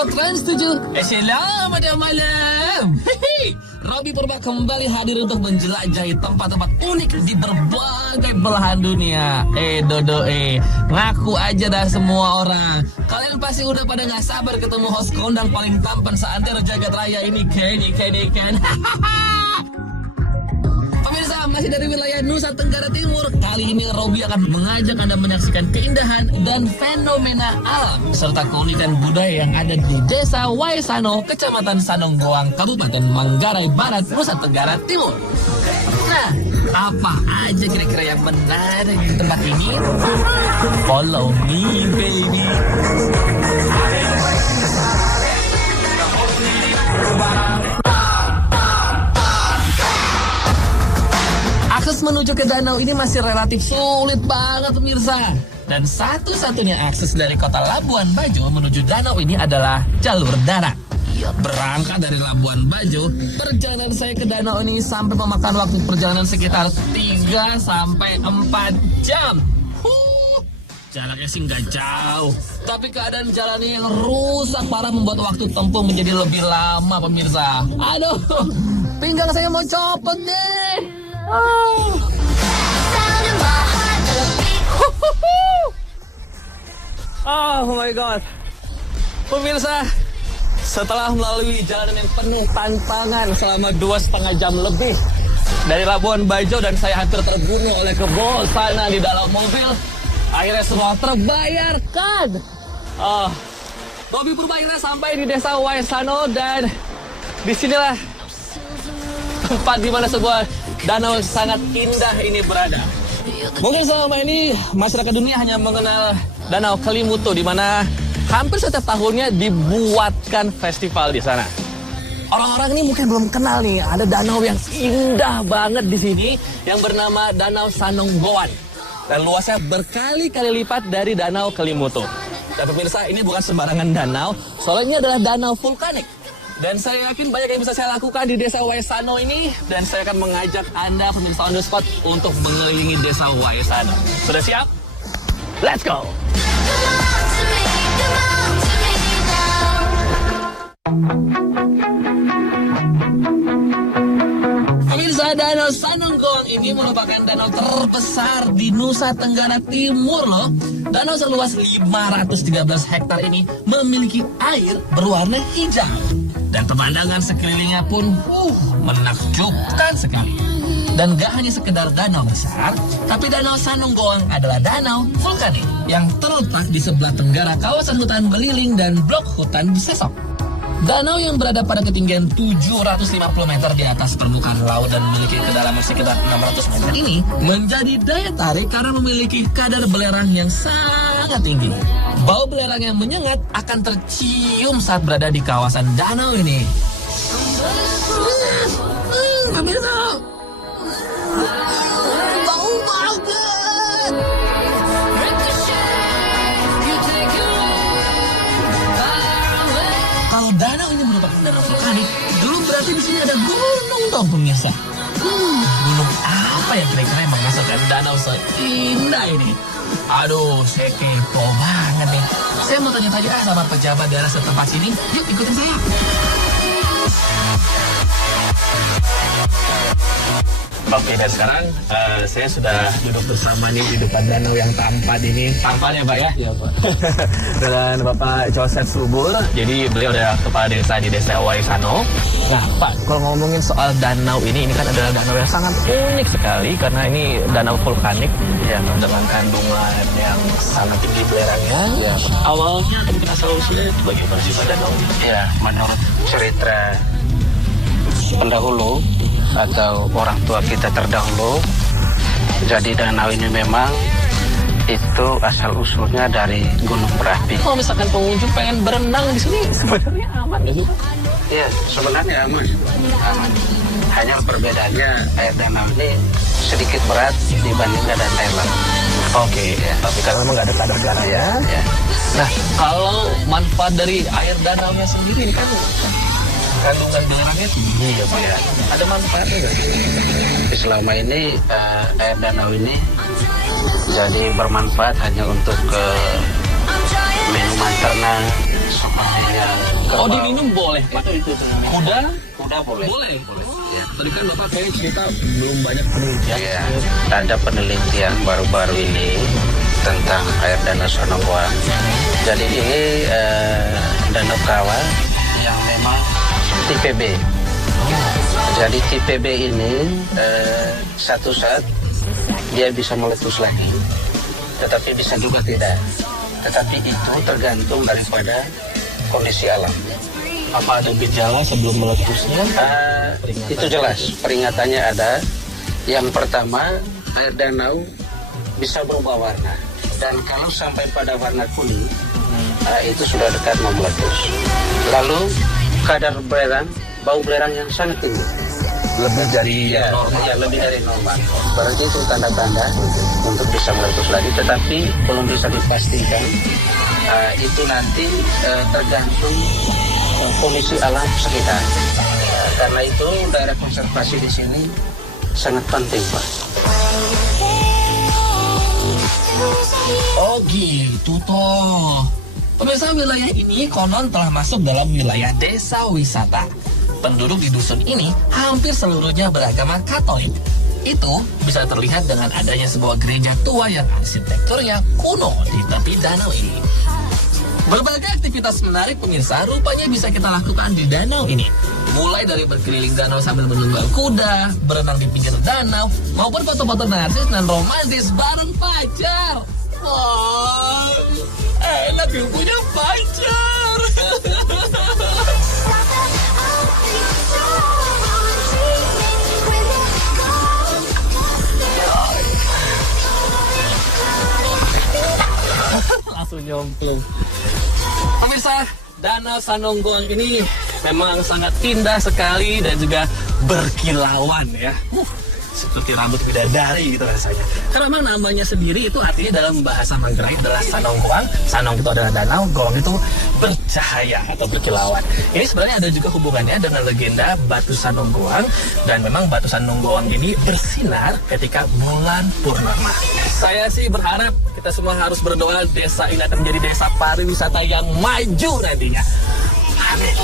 Info Trans 7. Selamat malam. Robby Purba kembali hadir untuk menjelajahi tempat-tempat unik di berbagai belahan dunia. Dodo ngaku aja dah semua orang. Kalian pasti udah pada nggak sabar ketemu host kondang paling tampan seantero jagat raya ini, Ken. Pemirsa, masih dari wilayah Nusa Tenggara Timur. Kali ini Robby akan mengajak Anda menyaksikan keindahan dan fenomena alam serta keunikan budaya yang ada di Desa Waisano, Kecamatan Sanonggoang, Kabupaten Manggarai Barat, Nusa Tenggara Timur. Nah, apa aja kira-kira yang menarik di tempat ini? Follow me, baby. Akses menuju ke danau ini masih relatif sulit banget pemirsa. Dan satu-satunya akses dari kota Labuan Bajo menuju danau ini adalah jalur darat. Berangkat dari Labuan Bajo, perjalanan saya ke danau ini sampai memakan waktu perjalanan sekitar 3 sampai 4 jam. Jaraknya sih nggak jauh, tapi keadaan jalannya yang rusak parah membuat waktu tempuh menjadi lebih lama pemirsa. Aduh, pinggang saya mau copot deh. Oh my god. Pemirsa, setelah melalui jalanan yang penuh tantangan selama 2,5 jam lebih dari Labuan Bajo dan saya hampir terbunuh oleh kebosanan di dalam mobil, akhirnya semua terbayarkan. Robby Purba akhirnya sampai di Desa Waisano dan disinilah tempat di mana sebuah danau sangat indah ini berada. Mungkin selama ini masyarakat dunia hanya mengenal Danau Kelimutu, di mana hampir setiap tahunnya dibuatkan festival di sana. Orang-orang ini mungkin belum kenal nih, ada danau yang indah banget di sini yang bernama Danau Sanonggoan. Dan luasnya berkali-kali lipat dari Danau Kelimutu. Dan pemirsa, ini bukan sembarangan danau, soalnya ini adalah danau vulkanik. Dan saya yakin banyak yang bisa saya lakukan di Desa Waisano ini. Dan saya akan mengajak Anda pemirsa on the spot untuk mengelilingi Desa Waisano. Sudah siap? Let's go! Pemirsa, Danau Sanonggoang ini merupakan danau terbesar di Nusa Tenggara Timur loh. Danau seluas 513 hektar ini memiliki air berwarna hijau. Dan pemandangan sekelilingnya pun menakjubkan sekali. Dan gak hanya sekedar danau besar, tapi Danau Sanonggoang adalah danau vulkanik yang terletak di sebelah tenggara kawasan hutan beliling dan blok hutan Sesok. Danau yang berada pada ketinggian 750 meter di atas permukaan laut dan memiliki kedalaman sekitar 600 meter ini menjadi daya tarik karena memiliki kadar belerang yang sangat tinggi. Bau belerang yang menyengat akan tercium saat berada di kawasan danau ini. Pemirsa, bau banget. Kalau danau ini merupakan danau vulkanik, dulu berarti di sini ada gunung dong pemirsa. Gunung apa yang kira-kira yang menghasilkan danau seindah ini? Aduh, saya kepo banget nih. Saya mau tanya-tanya sama pejabat daerah setempat sini. Yuk ikutin saya. Oke, dan sekarang saya sudah duduk bersama nih di depan danau yang tampan ini. Tampan ya Pak ya? Iya Pak. Dengan Bapak Joseph Subur. Jadi beliau adalah kepala desa di Desa Waisano. Nah Pak, kalau ngomongin soal danau ini kan adalah danau yang sangat unik sekali. Karena ini danau vulkanik ya, dengan kandungan yang sangat tinggi belerangnya. Ya, awalnya mungkin asal-usulnya itu bagaimana sih Pak danau ini? Ya, menurut cerita pendahulu atau orang tua kita terdahulu, jadi danau ini memang itu asal usulnya dari gunung berapi. Kalau misalkan pengunjung pengen berenang di sini sebenarnya aman nggak sih? Iya, sebenarnya aman. Hanya perbedaannya air danau ini sedikit berat dibandingkan dengan air laut. Oke, ya. Tapi karena memang nggak ada kadar garamnya. Ya. Nah, kalau manfaat dari air danaunya sendiri ini kan kandungan belerangnya tinggi ya Pak ya. Ada manfaatnya nggak? Selama ini air danau ini jadi bermanfaat hanya untuk minuman ternak, sepertinya Oh, kerbau. diminum boleh, Pak? Kuda? Kuda boleh. Boleh. Ya. Tadi kan Bapak kayaknya cerita belum banyak penelitian. Ya, ada penelitian baru-baru ini tentang air danau Sanonggoang. Jadi ini danau kawah yang memang tipe B. Jadi tipe B ini satu saat dia bisa meletus lagi, tetapi bisa juga tidak. Tetapi itu tergantung daripada kondisi alam. Apa ada gejala sebelum meletusnya? Itu jelas, peringatannya ada. Yang pertama, air danau bisa berubah warna. Dan kalau sampai pada warna kuning, itu sudah dekat mau meletus. Lalu, kadar belerang, bau belerang yang sangat tinggi. Lebih dari normal. Ya, lebih dari normal. Berarti itu tanda-tanda untuk bisa meletus lagi, tetapi belum bisa dipastikan. Itu nanti tergantung kondisi alam sekitar. Karena itu daerah konservasi di sini sangat penting, Pak. Oh gitu toh. Pemirsa, wilayah ini konon telah masuk dalam wilayah desa wisata. Penduduk di dusun ini hampir seluruhnya beragama Katolik. Itu bisa terlihat dengan adanya sebuah gereja tua yang arsitekturnya kuno di tepi danau ini. Berbagai aktivitas menarik pemirsa rupanya bisa kita lakukan di danau ini. Mulai dari berkeliling danau sambil menunggang kuda, berenang di pinggir danau, maupun foto-foto narsis dan romantis bareng pacar. Wah, enak yang punya pacar. Langsung nyemplung. Pemirsa, Danau Sanonggoang ini memang sangat indah sekali dan juga berkilauan ya. Seperti rambut bidadari gitu rasanya. Karena memang namanya sendiri itu artinya dalam bahasa Manggarai adalah Sanonggoang. Sanong itu adalah danau, goang itu bercahaya atau berkilauan. Ini sebenarnya ada juga hubungannya dengan legenda Batu Sanonggoang. Dan memang Batu Sanonggoang ini bersinar ketika bulan purnama. Saya sih berharap kita semua harus berdoa desa ini akan menjadi desa pariwisata yang maju nantinya. Amin.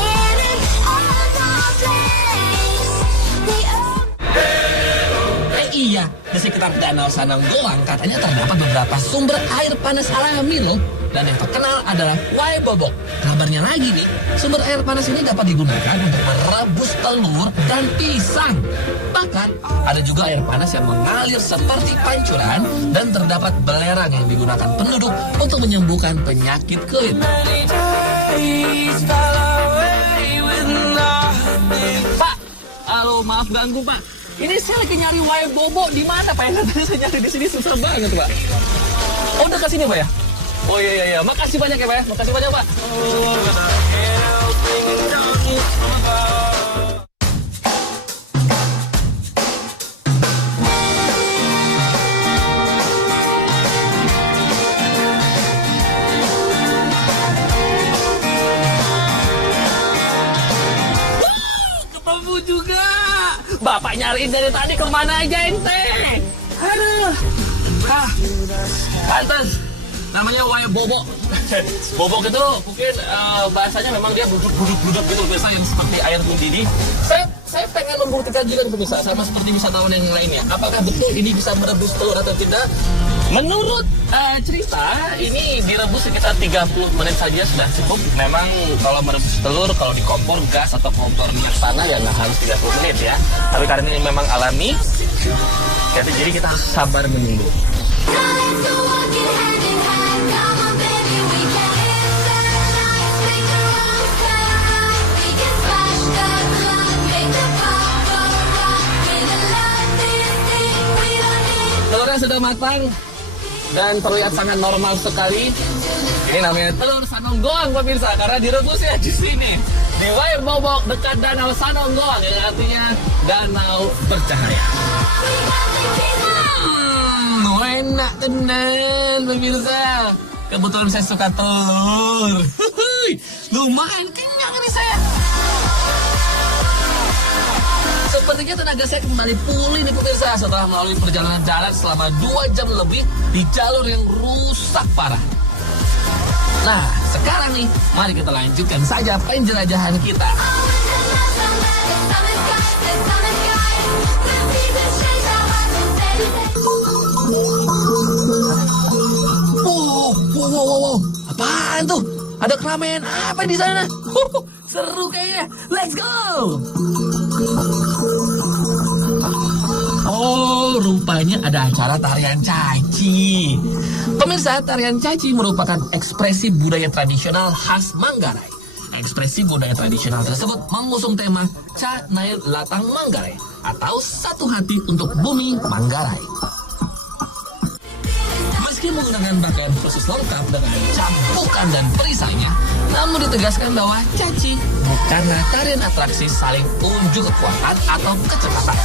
Iya, di sekitar Danau Sanonggoang katanya terdapat beberapa sumber air panas alami loh. Dan yang terkenal adalah Wai Bobok. Kabarnya lagi nih, sumber air panas ini dapat digunakan untuk merebus telur dan pisang. Bahkan ada juga air panas yang mengalir seperti pancuran dan terdapat belerang yang digunakan penduduk untuk menyembuhkan penyakit kulit. Pak, halo, maaf ganggu Pak. Ini saya lagi nyari Wai Bobo di mana Pak? Katanya saya nyari di sini susah banget Pak. Oh, udah ke sini Pak ya? Oh iya. Makasih banyak ya Pak ya. Makasih banyak Pak. Ketemu juga. Bapak nyariin dari tadi kemana aja ente? Aduh. Pantes. Namanya Wai Bobok. Bobok itu mungkin bahasanya memang dia buduk-buduk gitu biasa yang seperti air mendidih. Saya pengen membuktikan juga pemirsa sama seperti wisatawan yang lainnya. Apakah betul ini bisa merebus telur atau tidak? Menurut cerita ini direbus sekitar 30 menit saja sudah cukup. Memang kalau merebus telur kalau di kompor gas atau kompor minyak tanah ya nggak harus 30 menit ya. Tapi karena ini memang alami, jadi kita harus sabar menunggu. Telurnya sudah matang dan terlihat sangat normal sekali. Ini namanya telur Sanonggoang pemirsa karena direbusnya di sini di Wai Bobok dekat Danau Sanonggoang yang artinya danau bercahaya. Enak tenan pemirsa. Kebetulan saya suka telur. Lumayan kenyang nih saya. Sepertinya tenaga saya kembali pulih nih pemirsa setelah melalui perjalanan darat selama 2 jam lebih di jalur yang rusak parah. Nah, sekarang nih, mari kita lanjutkan saja penjelajahan kita. Wow. Apaan tuh? Ada keramaian apa di sana? Seru kayaknya. Let's go! Oh, rupanya ada acara tarian caci. Pemirsa, tarian caci merupakan ekspresi budaya tradisional khas Manggarai. Ekspresi budaya tradisional tersebut mengusung tema Ca Nail Latang Manggarai atau satu hati untuk bumi Manggarai. Meski menggunakan pakaian khusus lengkap dengan campukan dan perisainya, namun ditegaskan bahwa caci bukanlah tarian atraksi saling unjuk kekuatan atau kecepatan,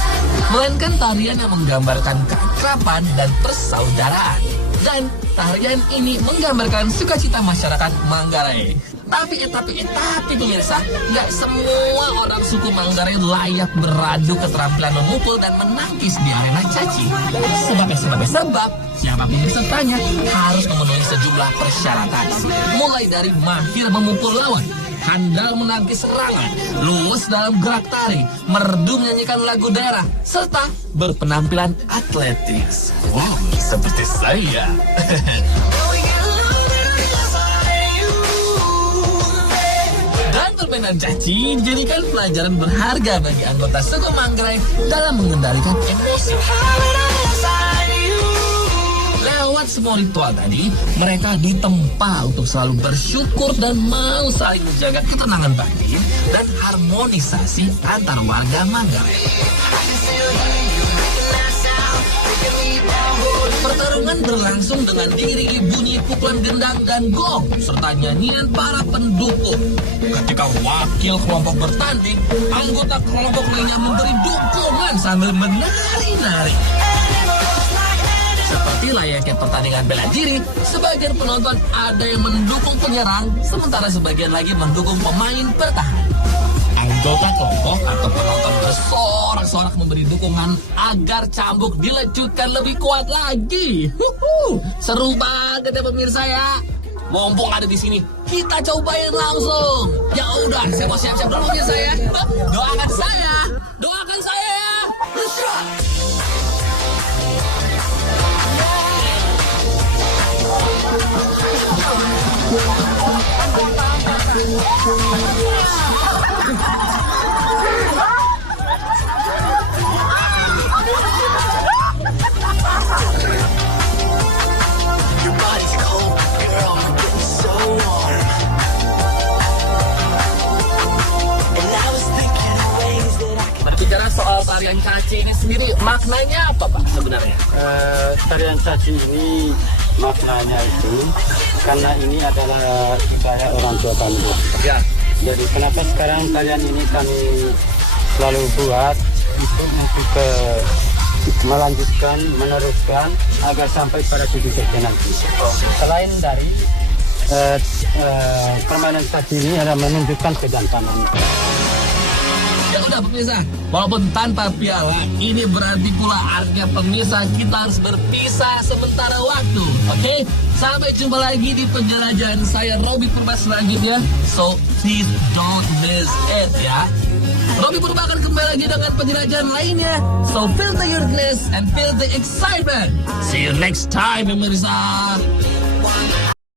melainkan tarian yang menggambarkan keakraban dan persaudaraan. Dan tarian ini menggambarkan sukacita masyarakat Manggarai. Tapi pemirsa, nggak semua orang suku Manggarai layak beradu keterampilan memukul dan menangkis di arena caci. Sebab siapapun pesertanya harus memenuhi sejumlah persyaratan. Mulai dari mahir memukul lawan, handal menangkis serangan, luwes dalam gerak tari, merdu menyanyikan lagu daerah, serta berpenampilan atletis. Wow, seperti saya. Dan permainan caci dijadikan pelajaran berharga bagi anggota suku Manggarai dalam mengendalikan emosi. Lewat semua ritual tadi, mereka ditempa untuk selalu bersyukur dan mau saling menjaga ketenangan batin dan harmonisasi antar warga Manggarai. Pertarungan berlangsung dengan diiringi bunyi pukulan gendang dan gong serta nyanyian para pendukung. Ketika wakil kelompok bertanding, anggota kelompok lainnya memberi dukungan sambil menari-nari. Seperti layaknya pertandingan bela diri, sebagian penonton ada yang mendukung penyerang, sementara sebagian lagi mendukung pemain bertahan. Anggota kelompok atau penonton bersorak-sorak memberi dukungan agar cambuk dilecutkan lebih kuat lagi. Seru banget ya pemirsa ya. Mumpung ada di sini, kita cobain langsung. Ya udah, saya mau siap-siap dulu pemirsa ya. Doakan saya ya. Let's try. Your body's cold, girl, you're getting so warm. And I was thinking of ways that I could... Berbicara soal tarian caci ini sendiri, maknanya apa Pak sebenarnya? Tarian caci ini maknanya itu karena ini adalah budaya orang tua kami. Ya. Jadi kenapa sekarang tarian ini kami selalu buat itu untuk melanjutkan, meneruskan agar sampai pada cucu nanti. Selain dari permainan caci ini ada menunjukkan kejantanan. Ya udah pemirsa, walaupun tanpa piala, ini berarti pula artinya pemirsa kita harus berpisah sementara waktu. Oke? Sampai jumpa lagi di penjelajahan saya Robby Purba selanjutnya. So please don't miss it ya. Robby Purba akan kembali lagi dengan penjelajahan lainnya. So feel the uniqueness and feel the excitement. See you next time pemirsa.